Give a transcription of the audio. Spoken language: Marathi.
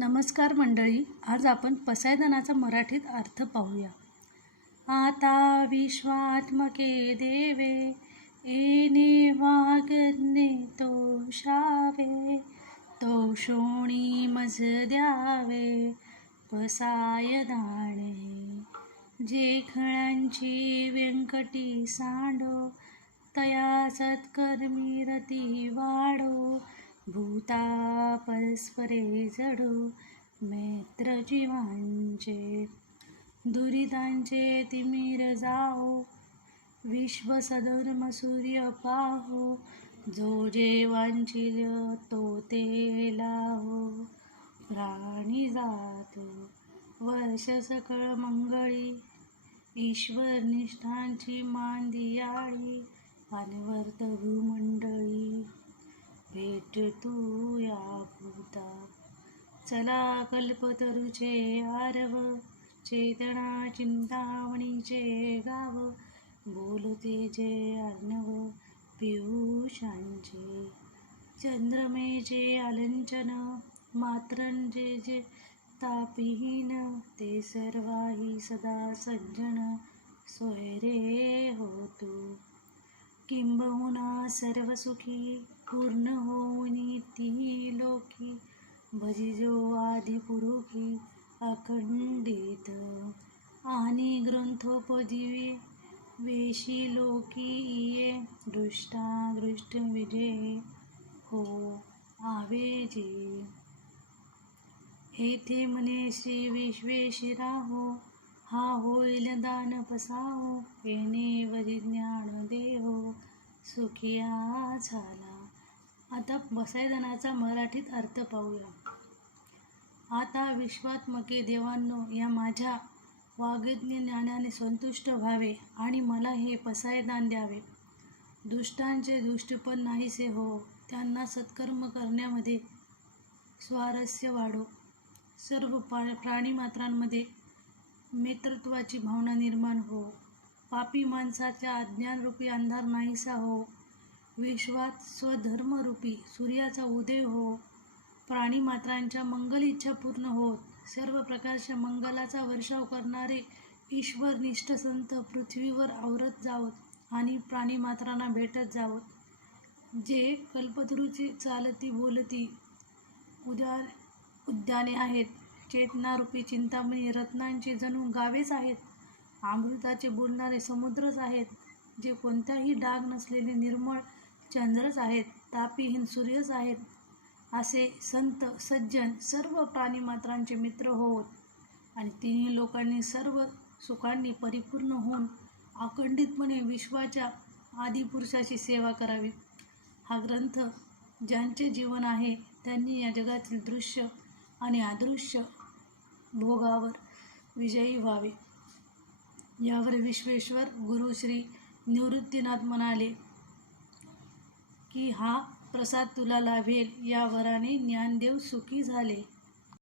नमस्कार मंडळी आज आपण पसायदानाचा मराठीत अर्थ पाहूया. आता विश्वात्मके देवे येणे वागणे तोषावे तोषोणी मज द्यावे पसायदाणे. जे खळांची व्यंकटी सांडो तया सत्कर्मी रती वाढो भूता परस्परे जडू मैत्र जीवांचे दुरितांचे तिमिर जाओ विश्व सधर्म सूर्य पाहो जो जे तो ते लाहो. प्राणी जातो वर्ष सकळ मंगळी ईश्वर निष्ठांची मांदियाळी अनवर्त भूमंडळी भेट तू या भूता चला कल्पतरुचे आरव चेतना चिंतामणीचे गाव. बोलते जे अर्णव पियुषांचे. चंद्रमेचे आलंचन मात्रंजे जे तापहीन ते सर्वाही सदा सज्जन सोयरे होतो किंबहुना सर्व सुखी पूर्ण होऊनी ती लोकी. भजिजो आदिपुरुखी अखंडित. आणि ग्रंथोपजीवे वेशी लोकी ये. दृष्टा दृष्ट विजय हो आवे जे येथे म्हणे श्री विश्वेशिरा हो हा होईल दान पसाहो. येणे वजिज्ञ सुखिया झाला आता बसायदानाचा मराठीत अर्थ पाहूया. आता विश्वात्मके देवांनो या माझ्या वाग्यज्ञ ज्ञानाने संतुष्ट व्हावे आणि मला हे पसायदान द्यावे. दुष्टांचे दुष्टपण नाहीसे हो त्यांना सत्कर्म करण्यामध्ये स्वारस्य वाढो. सर्व पा प्राणीमात्रांमध्ये मित्रत्वाची भावना निर्माण हो. पापी माणसाच्या अज्ञानरूपी अंधार नाहीसा हो. विश्वात स्वधर्मरूपी सूर्याचा उदय हो. प्राणीमात्रांच्या मंगल इच्छा पूर्ण होत. सर्व प्रकारच्या मंगलाचा वर्षाव करणारे ईश्वरनिष्ठ संत पृथ्वीवर आवरत जावत आणि प्राणीमात्रांना भेटत जावत. जे कल्पतरूची चालती बोलती उद्या उद्याने आहेत. चेतनारूपी चिंतामणी रत्नांची जणू गावेच आहेत. अमृताचे बोलणारे समुद्रच आहेत जे कोणत्याही डाग नसलेले निर्मळ चंद्रच आहेत तापीहीन सूर्यच आहेत असे संत सज्जन सर्व प्राणीमात्रांचे मित्र होत. आणि तिन्ही लोकांनी सर्व सुखांनी परिपूर्ण होऊन अखंडितपणे विश्वाच्या आदिपुरुषाची सेवा करावी. हा ग्रंथ ज्यांचे जीवन आहे त्यांनी या जगातील दृश्य आणि अदृश्य भोगावर विजयी व्हावे. यावर विश्वेश्वर गुरु श्री निवृत्तीनाथ म्हणाले की हा प्रसाद तुला लाभेल या वराने ज्ञानदेव सुखी झाले.